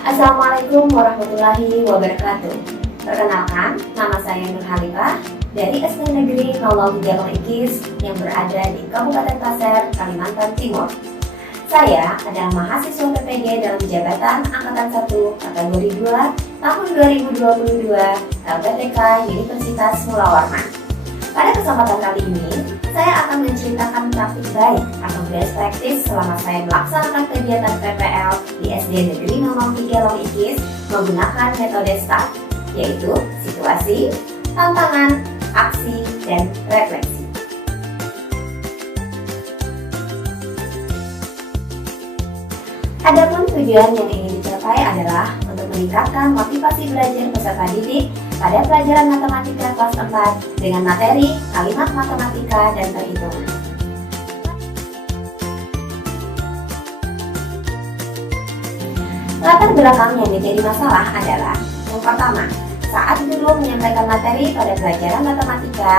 Assalamualaikum warahmatullahi wabarakatuh. Perkenalkan, nama saya Nur Halifah dari SD Negeri 03 Ikis yang berada di Kabupaten Pasir, Kalimantan Timur. Saya adalah mahasiswa PPG dalam jabatan Angkatan 1 kategori 2 tahun 2022 LPTK Universitas Mula Warman. Pada kesempatan kali ini, saya akan menceritakan praktik baik atau best practice selama saya melaksanakan kegiatan PPL di SD Negeri 03 Ikis menggunakan metode STAR, yaitu situasi, tantangan, aksi, dan refleksi. Adapun tujuan yang ingin dicapai adalah untuk meningkatkan motivasi belajar peserta didik pada pelajaran matematika kelas 4 dengan materi kalimat matematika dan perhitungan. Latar belakang yang menjadi masalah adalah yang pertama, saat guru menyampaikan materi pada pelajaran matematika,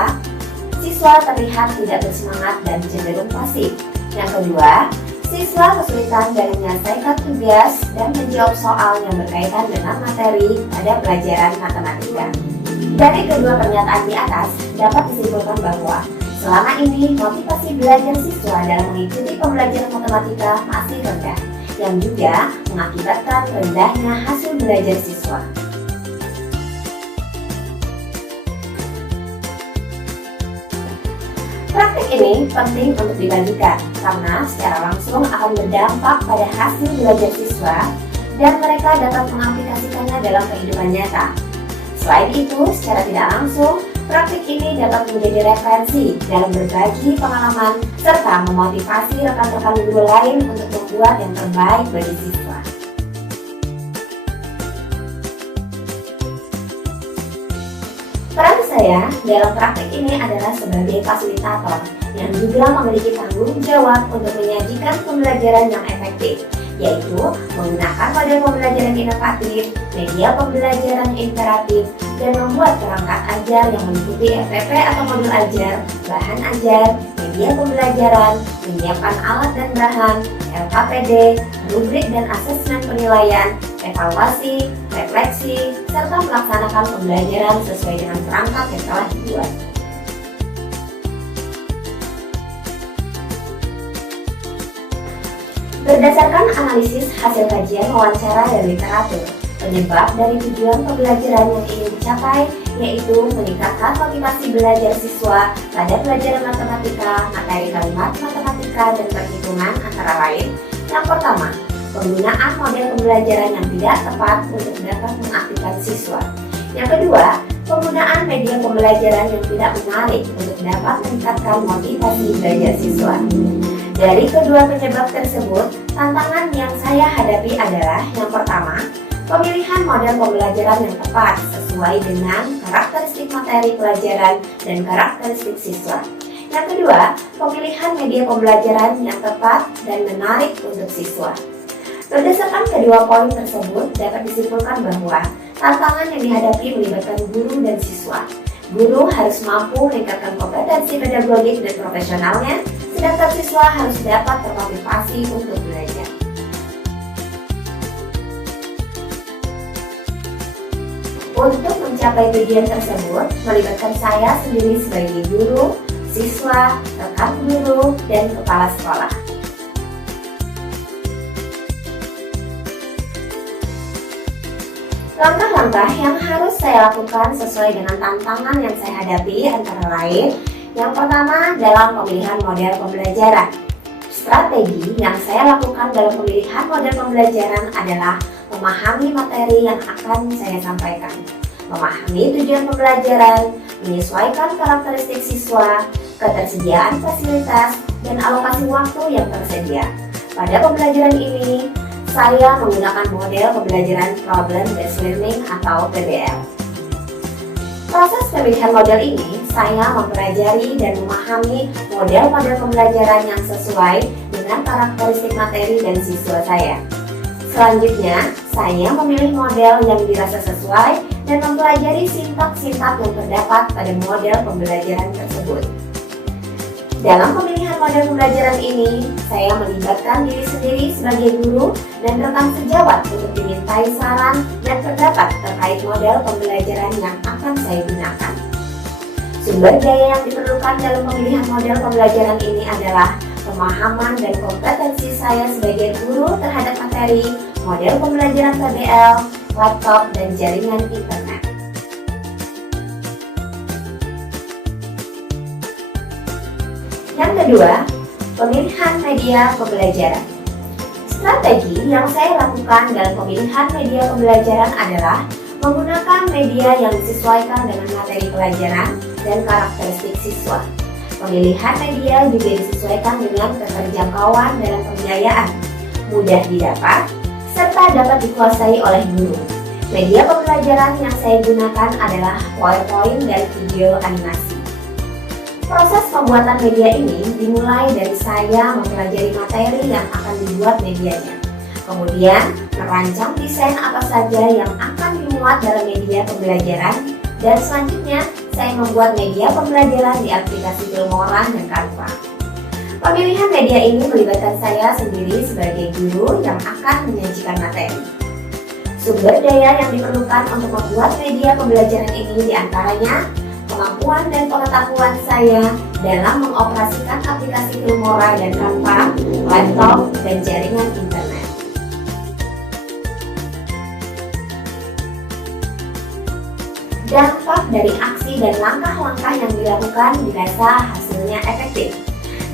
siswa terlihat tidak bersemangat dan cenderung pasif. Yang kedua, siswa kesulitan dalam menyelesaikan tugas dan menjawab soal yang berkaitan dengan materi pada pelajaran matematika. Dari kedua pernyataan di atas, dapat disimpulkan bahwa selama ini motivasi belajar siswa dalam mengikuti pembelajaran matematika masih rendah, yang juga mengakibatkan rendahnya hasil belajar siswa. Praktik ini penting untuk dibagikan karena secara langsung akan berdampak pada hasil belajar siswa dan mereka dapat mengaplikasikannya dalam kehidupan nyata. Selain itu, secara tidak langsung, praktik ini dapat menjadi referensi dalam berbagi pengalaman serta memotivasi rekan-rekan guru lain untuk membuat yang terbaik bagi siswa. Peran saya dalam praktik ini adalah sebagai fasilitator yang juga memiliki tanggung jawab untuk menyajikan pembelajaran yang efektif, yaitu menggunakan model pembelajaran inovatif, media pembelajaran interaktif, dan membuat perangkat ajar yang meliputi FPP atau modul ajar, bahan ajar, media pembelajaran, menyiapkan alat dan bahan, LKPD, rubrik dan asesmen penilaian, evaluasi, refleksi, serta melaksanakan pembelajaran sesuai dengan perangkat yang telah dibuat. Berdasarkan analisis hasil kajian wawancara dan literatur, penyebab dari tujuan pembelajaran yang ingin dicapai yaitu meningkatkan motivasi belajar siswa pada pelajaran matematika, materi kalimat matematika, dan perhitungan antara lain. Yang pertama, penggunaan model pembelajaran yang tidak tepat untuk dapat mengaktifkan siswa. Yang kedua, penggunaan media pembelajaran yang tidak menarik untuk dapat meningkatkan motivasi belajar siswa. Dari kedua penyebab tersebut, tantangan yang saya hadapi adalah yang pertama, pemilihan model pembelajaran yang tepat sesuai dengan karakteristik materi pelajaran dan karakteristik siswa. Yang kedua, pemilihan media pembelajaran yang tepat dan menarik untuk siswa. Berdasarkan kedua poin tersebut, dapat disimpulkan bahwa tantangan yang dihadapi melibatkan guru dan siswa. Guru harus mampu meningkatkan kompetensi pedagogik dan profesionalnya, sedangkan siswa harus dapat termotivasi untuk belajar. Untuk mencapai tujuan tersebut, melibatkan saya sendiri sebagai guru, siswa, rekan guru, dan kepala sekolah. Langkah-langkah yang harus saya lakukan sesuai dengan tantangan yang saya hadapi antara lain, yang pertama dalam pemilihan model pembelajaran. Strategi yang saya lakukan dalam pemilihan model pembelajaran adalah memahami materi yang akan saya sampaikan, memahami tujuan pembelajaran, menyesuaikan karakteristik siswa, ketersediaan fasilitas, dan alokasi waktu yang tersedia. Pada pembelajaran ini, saya menggunakan model pembelajaran Problem Based Learning atau PBL. Proses pemilihan model ini, saya mempelajari dan memahami model-model pembelajaran yang sesuai dengan karakteristik materi dan siswa saya. Selanjutnya, saya memilih model yang dirasa sesuai dan mempelajari sintaks-sintaks yang terdapat pada model pembelajaran tersebut. Dalam pemilihan model pembelajaran ini, saya melibatkan diri sendiri sebagai guru dan rekan sejawat untuk diminta menyertai saran dan pendapat terkait model pembelajaran yang akan saya gunakan. Sumber daya yang diperlukan dalam pemilihan model pembelajaran ini adalah pemahaman dan kompetensi saya sebagai guru terhadap materi, model pembelajaran PBL, laptop, dan jaringan internet. Yang kedua, pemilihan media pembelajaran. Strategi yang saya lakukan dalam pemilihan media pembelajaran adalah menggunakan media yang disesuaikan dengan materi pelajaran dan karakteristik siswa. Pemilihan media juga disesuaikan dengan keterjangkauan dalam pembiayaan, mudah didapat, serta dapat dikuasai oleh guru. Media pembelajaran yang saya gunakan adalah PowerPoint dan video animasi. Proses pembuatan media ini dimulai dari saya mempelajari materi yang akan dibuat medianya. Kemudian, merancang desain apa saja yang akan dimuat dalam media pembelajaran, dan selanjutnya saya membuat media pembelajaran di aplikasi Filmora dan Canva. Pemilihan media ini melibatkan saya sendiri sebagai guru yang akan menyajikan materi. Sumber daya yang diperlukan untuk membuat media pembelajaran ini diantaranya kemampuan dan pengetahuan saya dalam mengoperasikan aplikasi Filmora dan Canva, laptop, dan jaringan internet. Dampak dari aksi dan langkah-langkah yang dilakukan dirasa hasilnya efektif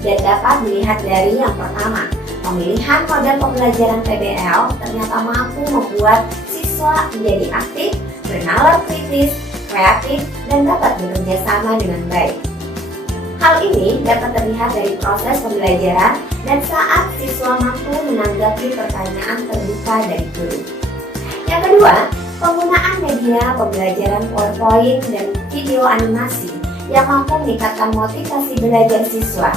dan dapat dilihat dari yang pertama, pemilihan model pembelajaran PBL ternyata mampu membuat siswa menjadi aktif, bernalar kritis, kreatif, dan dapat bekerja sama dengan baik. Hal ini dapat terlihat dari proses pembelajaran dan saat siswa mampu menanggapi pertanyaan terbuka dari guru. Yang kedua, penggunaan media pembelajaran PowerPoint dan video animasi yang mampu meningkatkan motivasi belajar siswa.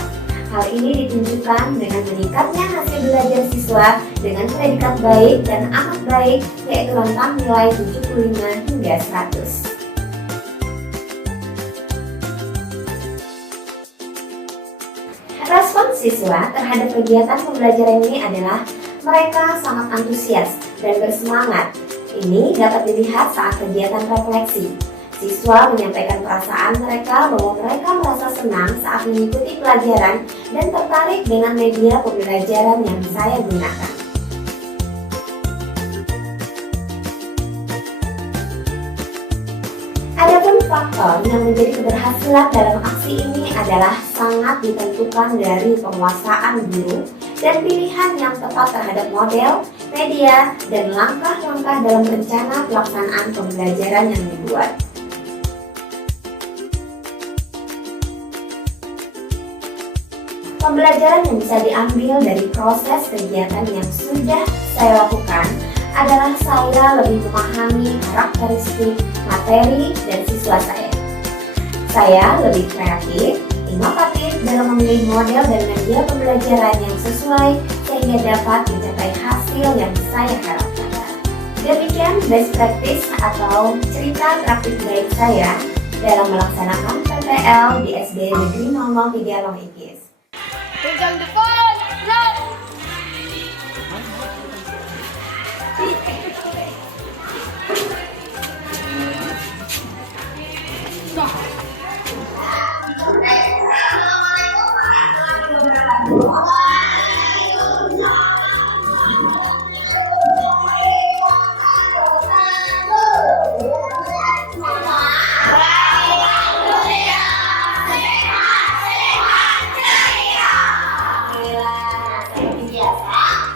Hal ini ditunjukkan dengan meningkatnya hasil belajar siswa dengan predikat baik dan amat baik, yaitu rentang nilai 75 hingga 100. Respon siswa terhadap kegiatan pembelajaran ini adalah mereka sangat antusias dan bersemangat. Ini dapat dilihat saat kegiatan refleksi. Siswa menyampaikan perasaan mereka bahwa mereka merasa senang saat mengikuti pelajaran dan tertarik dengan media pembelajaran yang saya gunakan. Adapun faktor yang menjadi keberhasilan dalam aksi ini adalah sangat ditentukan dari penguasaan guru dan pilihan yang tepat terhadap model, media, dan langkah-langkah dalam rencana pelaksanaan pembelajaran yang dibuat. Pembelajaran yang bisa diambil dari proses kegiatan yang sudah saya lakukan adalah saya lebih memahami karakteristik, materi, dan siswa saya. Saya lebih kreatif, inovatif dalam memilih model dan media pembelajaran yang sesuai sehingga dapat mencapai hasil yang saya harapkan. Demikian best practice atau cerita praktik baik saya dalam melaksanakan PPL di SD Negeri 003 Longikis. Pegang depan, gerak!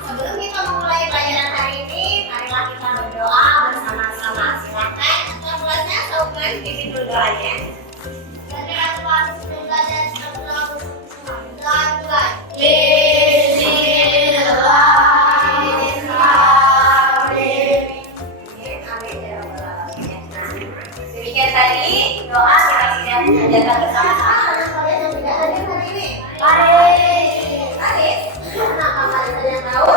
Sebelum kita memulai pelajaran hari ini, marilah kita berdoa bersama-sama. Silakan kelasnya Saukman bikin dulu doanya. Demikian tadi doa kita sudah menjalankan bersama-sama. Kalian yang tidak hadir hari ini, Aris, kenapa kalian tidak tahu?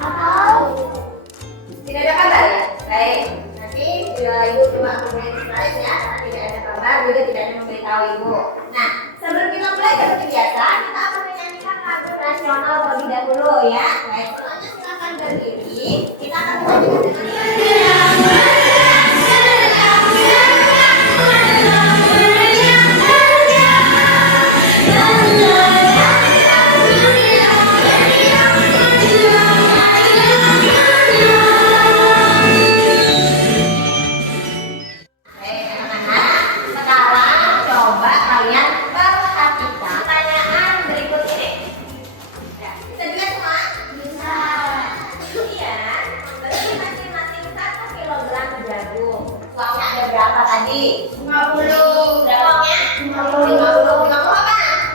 Tahu. Tidak ada kabar ya? Baik. Nanti bila ibu cuma komunikasi lain ya, tidak ada kabar, juga tidak ada memberitahu ibu. Nah, sebelum kita mulai seperti biasa, kita akan menyanyikan lagu nasional terlebih dahulu ya. Baik, selanjutnya silakan berdiri. Kita akan menyanyikan dengan lagi. 50. Berapanya? 50. 50 apa?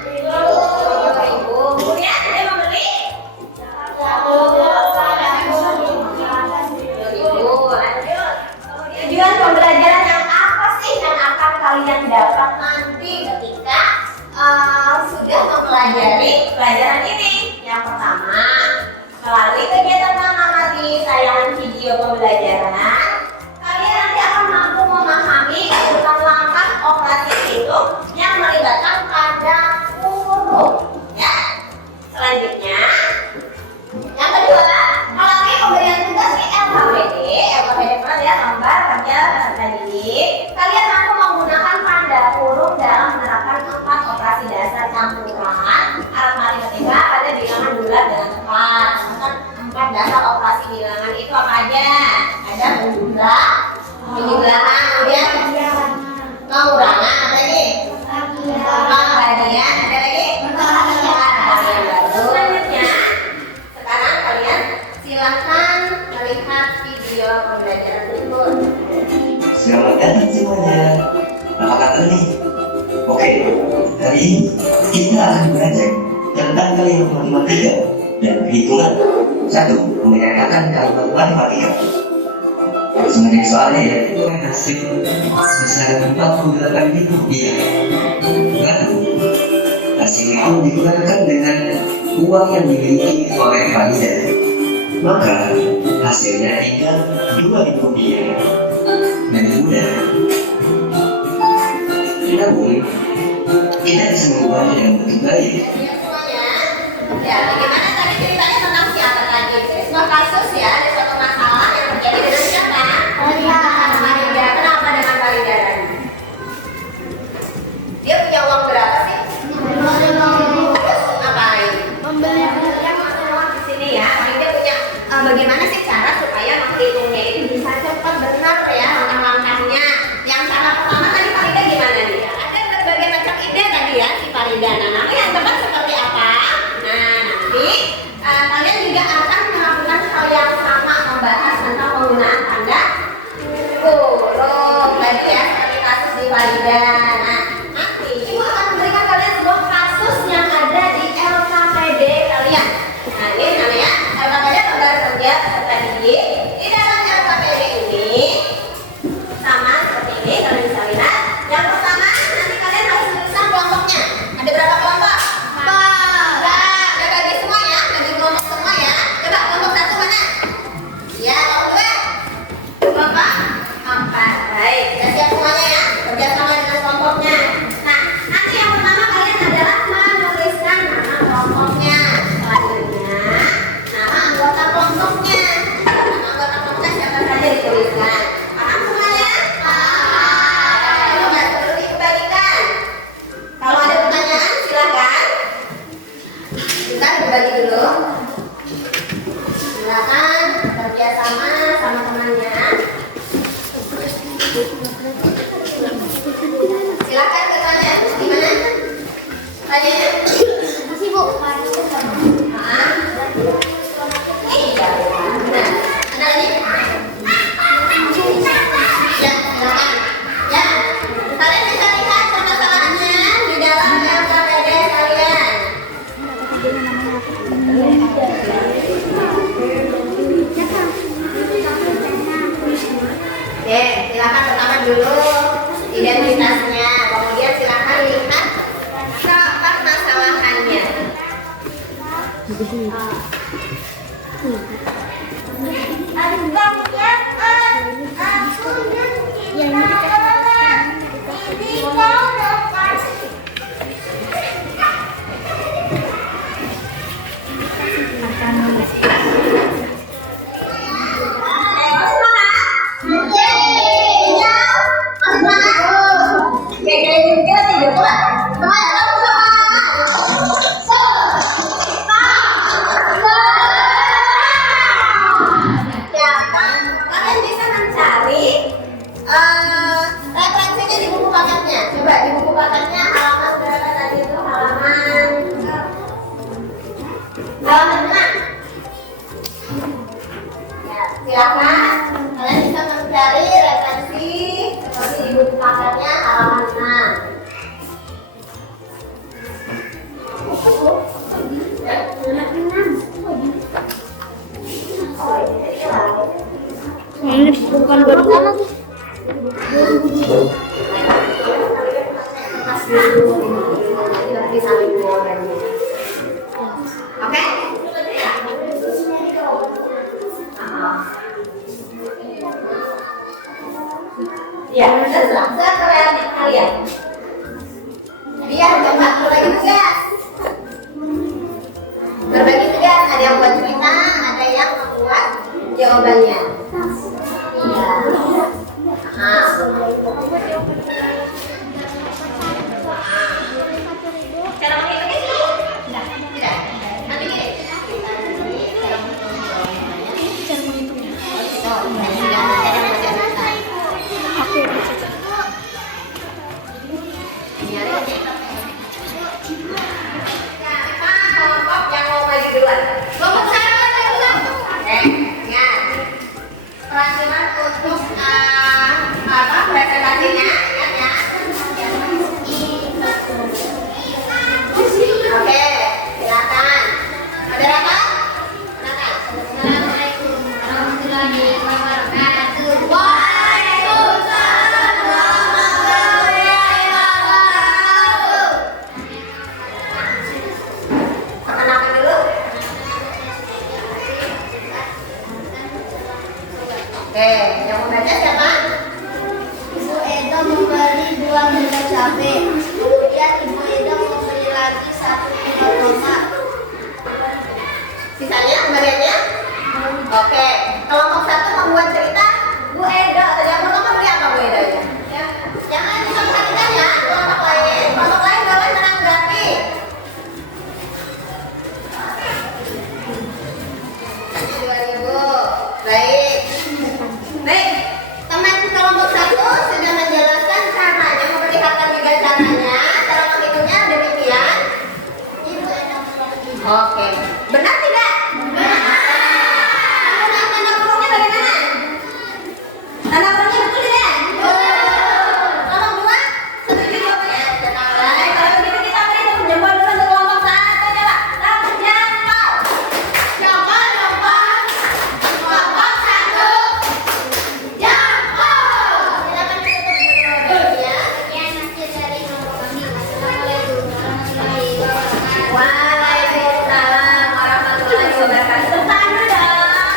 50.000. Kemudian dia membeli 10.000. Lanjut. Tujuan pembelajaran yang apa sih yang akan kalian dapat Nanti ketika sudah mempelajari pelajaran ini. Yang pertama, melalui kegiatan mengamati tayangan video pembelajaran, kalian nanti akan mampu memahami tentang langkah operasi hitung yang melibatkan tanda huruf. Ya. Selanjutnya, yang kedua, melalui pemberian tugas di LKPD berat ya, lembar kerja peserta didik, kalian mampu menggunakan tanda huruf dalam menerapkan 4 operasi dasar campuran aritmatika pada bilangan bulat dengan tepat. Misalkan 4 dasar operasi bilangan itu apa aja? Ada penjumlah, penjumlahan, kemudian pengurangan, apa lagi? Pembagian, ada lagi? Selanjutnya, sekarang kalian silakan melihat video pembelajaran berikut. Selamat datang semuanya. Apa kabar nih? Oke, hari ini kita akan belajar tentang kalimat matematika dan perhitungan. 1. Menyatakan kalimat matematika. Sebenarnya soalnya ya, itu hasil sebesar 48.000 rupiah. Lalu, hasil itu digunakan dengan uang yang dimiliki oleh Farida. Maka hasilnya tinggal 2.000 rupiah. Dan mudah. Namun, kita bisa mengubahnya dengan bentuk lain. Ya, bagaimana tadi ceritanya tentang siapa tadi? Sebuah kasus ya, ada suatu masalah yang terjadi dengan siapa? Farida. Kenapa dengan Farida tadi? Dia punya uang berapa sih? Terus ngapain? Membeli Di sini ya, dia punya bagaimana sih cara supaya menghitungnya itu bisa cepat benar ya langkah-langkahnya. Yang cara pertama tadi Farida gimana nih? Ada berbagai macam ide tadi ya si Farida. Nah, namun yang tepat seperti apa? Nah, nanti kalian juga akan melakukan hal yang sama, membahas tentang penggunaan tanda huruf tadi ya, seperti kasus di Farida. Nah, nanti Ibu akan memberikan kalian sebuah kasus yang ada di LKPD kalian. Nah, ini namanya LKPD lembar kerja peserta didik. Di dalam LKPD ini sama seperti ini, kalian bisa lihat. Yang pertama, nanti kalian harus menuliskan kelompoknya. Ada berapa kelompok? 4. Udah bagi semua ya, bagi kelompok semua ya. Coba kelompok 1 mana? Ya, kelompok 2. Kelompok 4. Baik, sudah siap semuanya ya. Kerjasama dengan kelompoknya. Nah, nanti yang pertama kalian adalah menuliskan nama kelompoknya. Selanjutnya, nama anggota kelompoknya. Nama anggota kelompoknya siapa saja dituliskan. Paham semuanya? Paham. Coba perlu dikembalikan. Kalau ada pertanyaan silakan. Kita berbagi dulu. Silakan kerjasama sama temannya. Silakan bertanya. Gimana? Tanya. Masih Bu. Hah? Iya. Benar. Ada lagi? Ya, silakan. Ya, kalian bisa lihat permasalahannya di dalam LKPD kalian. Oke, silakan pertama dulu identitasnya, kemudian silakan lihat permasalahannya. Kalian bisa mencari referensinya di buku paketnya. Coba di buku paketnya halaman berapa tadi itu? Halaman 6. Ya, silakan kalian bisa mencari referensi seperti di buku paket. Ini bukan pertama. Oke? Ya, sekeren kalian. Dia coba berbagi tugas. Berbagi tugas, ada yang buat cerita, ada yang membuat jawabannya. Ya. Cara menghitungnya sudah? Tidak. Nanti gini. Cara menghitungnya. Kelompok yang mau maju duluan. Kelompok satu. Ingat. Peraturan untuk presentasinya, ingat ya. Oke, silakan. Moderator. Assalamualaikum warahmatullahi wabarakatuh. Waalaikumsalam warahmatullahi wabarakatuh. Perkenalkan dulu. Oke, yang membaca siapa? Ibu Eda membeli 2 buah cabai. Kemudian Ibu Eda membeli lagi 1 kilo tomat. Sisanya kembaliannya? Oke, kelompok satu membuat cerita Bu Eda. Yang pertama beli apa Bu Eda ya? Jangan diperhatikan ya, kelompok lain boleh menanggapi. Ini 2.000. Baik. Teman kelompok satu sudah menjelaskan caranya, memperlihatkan juga caranya. Cara menghitungnya demikian. Oke, benar tidak? Benar. Tanda kurungnya bagaimana? Tanda kurungnya betul tidak? Betul. Kelompok dua, setuju jawabannya? Baik, kalau begitu kita beri jempol dulu untuk kelompok satu. Coba, langsung jempol. Jempol. Kelompok satu. Jempol. Silakan ditutup dulu ya. Sekian hasil dari kelompok kami. Assalamualaikum warahmatullahi wabarakatuh. Waalaikumsalam warahmatullahi wabarakatuh. Tepuk tangan dong.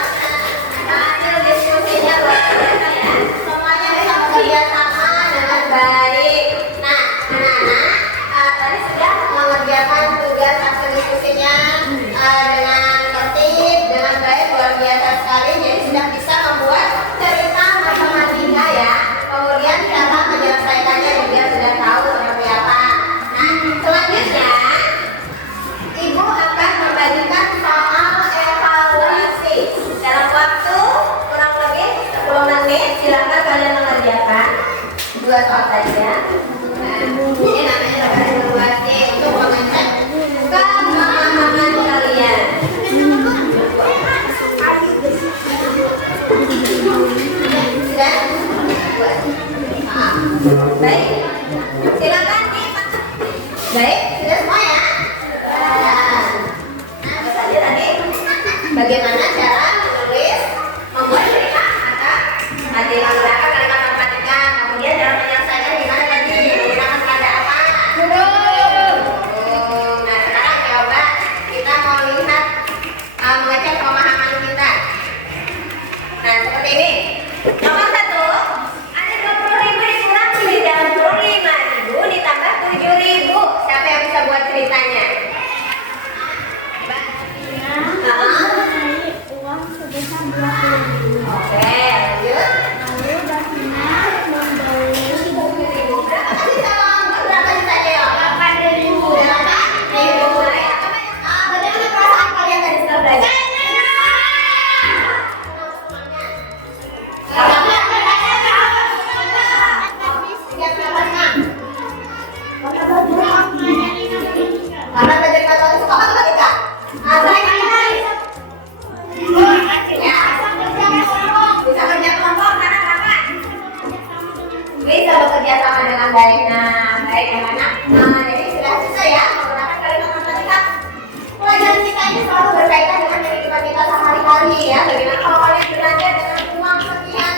Hasil diskusinya luar biasa ya. Semuanya bisa bekerja sama dengan baik. Nah, anak-anak tadi sudah mengerjakan tugas hasil diskusinya dengan tertib, dengan baik, luar biasa sekali. Jadi sudah bisa membuat cerita matematika ya. Kemudian cara menyelesaikannya juga sudah tahu seperti apa. Nah, selanjutnya Ibu akan membagikan soal evaluasi dalam waktu kurang lebih 10 menit. Silakan kalian mengerjakan 2 soal saja. Nah, ini namanya evaluasi untuk mengecek pemahaman kalian. Sudah? Buat. Baik. Silakan dipakai. Baik, sudah semua ya? Nah, bisa lihat tadi bagaimana cara menulis, membuat cerita ada menggunakan kalimat matematika, kemudian cara menyelesaikan gimana tadi, menggunakan kata apa? Nah, sekarang coba kita mau lihat mengecek pemahaman kita. Nah, seperti ini. Nomor 1, ada 20.000 dikurang dari dalam kurung 5.000 ditambah 7.000. Siapa yang bisa buat ceritanya? Uang sebesar 20.000. Oke, lanjut. Lalu Davina membeli Berapa sisanya ya? 8.000. 8.000. Bagaimana perasaan kalian tadi setelah belajar? Karena belajar matematika suka matematika. Bisa kerja kelompok karena apa? Bisa bekerja sama dengan baik. Nah, baik anak-anak. Jadi sudah bisa ya menggunakan kalimat matematika. Pelajaran kita ini selalu berkaitan dengan kehidupan kita sehari-hari ya. Bagaimana kalau kalian belajar dengan uang sekian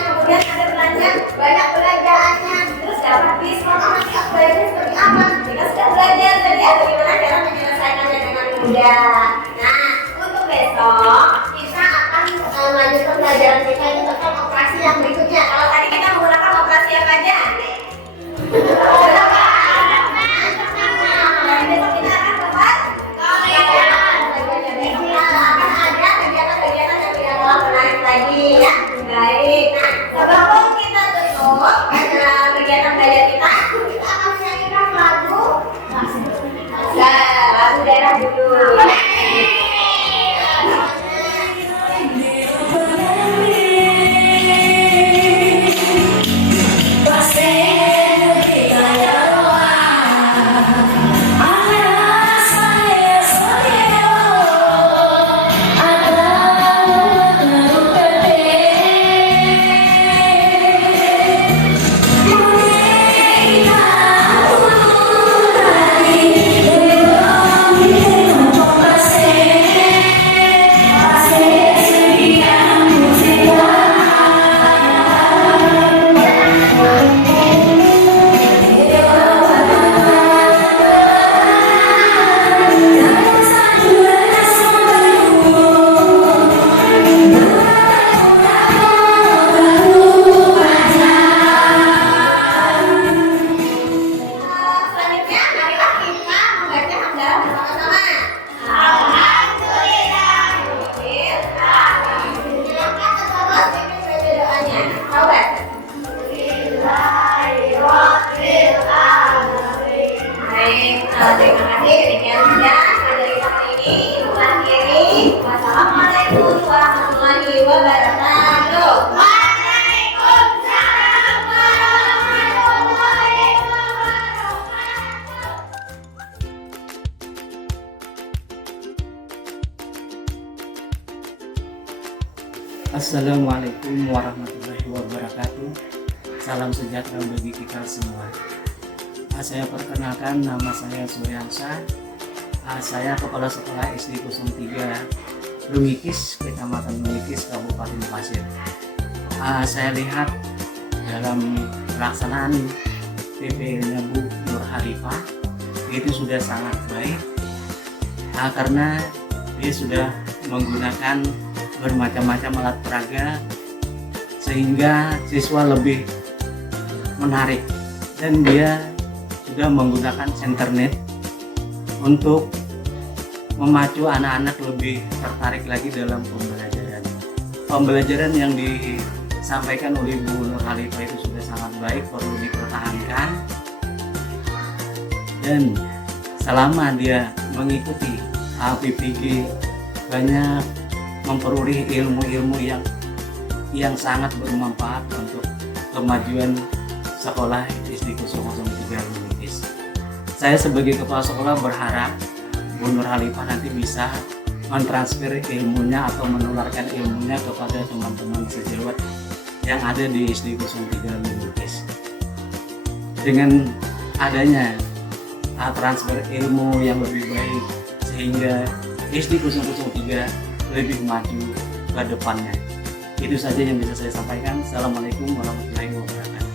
Baik. Nah, sebelum kita tutup kegiatan belajar kita akan menyanyikan lagu. Nah, lagu daerah dulu. Terima kasih. Demikian saja materi kita ini. Mengakhiri. Wassalamualaikum warahmatullahi wabarakatuh. Waalaikumsalam warahmatullahi wabarakatuh. Assalamualaikum warahmatullahi wabarakatuh. Salam sejahtera bagi kita semua. Saya perkenalkan, nama saya Suryansyah. Saya Kepala Sekolah SD 03 Lumikis, Kecamatan Lumikis, Kabupaten Pasir. Saya lihat dalam pelaksanaan PPL-nya Bu Nur Halifah itu sudah sangat baik, karena dia sudah menggunakan bermacam-macam alat peraga sehingga siswa lebih menarik, dan dia sudah menggunakan internet untuk memacu anak-anak lebih tertarik lagi dalam pembelajaran. Pembelajaran yang disampaikan oleh Bu Nur Halifah itu sudah sangat baik, perlu dipertahankan. Dan selama dia mengikuti PPG, banyak memperoleh ilmu-ilmu yang sangat bermanfaat untuk kemajuan sekolah SD 003 Lumikis. Saya sebagai kepala sekolah berharap Bu Nur Halifah nanti bisa mentransfer ilmunya atau menularkan ilmunya kepada teman-teman sejawat yang ada di SD 03 Lumikis. Dengan adanya transfer ilmu yang lebih baik, sehingga SD 003 lebih maju ke depannya. Itu saja yang bisa saya sampaikan. Assalamualaikum warahmatullahi wabarakatuh.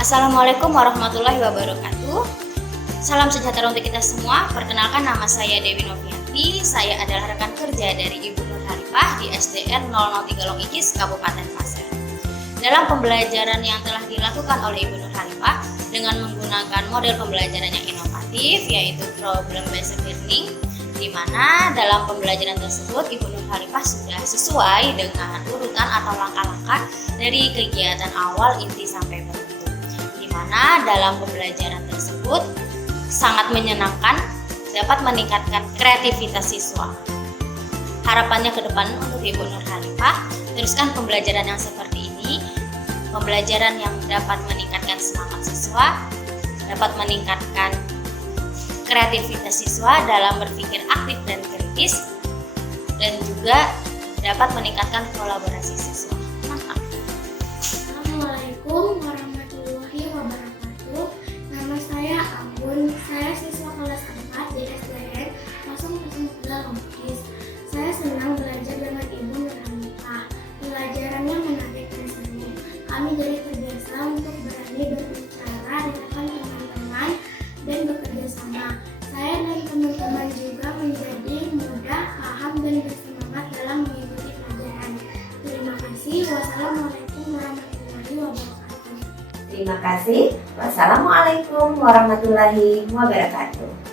Assalamualaikum warahmatullahi wabarakatuh. Salam sejahtera untuk kita semua. Perkenalkan, nama saya Dewi Novianti. Saya adalah rekan kerja dari Ibu Nur Halifah di SDN 003 Lumikis, Kabupaten Pasir. Dalam pembelajaran yang telah dilakukan oleh Ibu Nur Halifah dengan menggunakan model pembelajaran yang inovatif, yaitu problem based learning, di mana dalam pembelajaran tersebut Ibu Nur Halifah sudah sesuai dengan urutan atau langkah-langkah dari kegiatan awal, inti sampai penentu, di mana dalam pembelajaran tersebut sangat menyenangkan, dapat meningkatkan kreativitas siswa. Harapannya ke depan untuk Ibu Nur Halifah, teruskan pembelajaran yang seperti ini, pembelajaran yang dapat meningkatkan semangat siswa, dapat meningkatkan kreativitas siswa dalam berpikir aktif dan kritis, dan juga dapat meningkatkan kolaborasi siswa. Mantap. Assalamualaikum warahmatullahi wabarakatuh. Nama saya Ambun. Saya siswa kelas 4 di SDN 003 Lumikis. Saya senang belajar dengan Ibu Nur Halifah. Pelajarannya menarik dan seru. Kami jadi terbiasa untuk berani berbicara di depan teman-teman dan bekerja sama. Saya dan teman-teman juga menjadi mudah, paham, dan bersemangat dalam mengikuti pelajaran. Terima kasih. Wassalamualaikum warahmatullahi wabarakatuh. Terima kasih. Wassalamualaikum warahmatullahi wabarakatuh.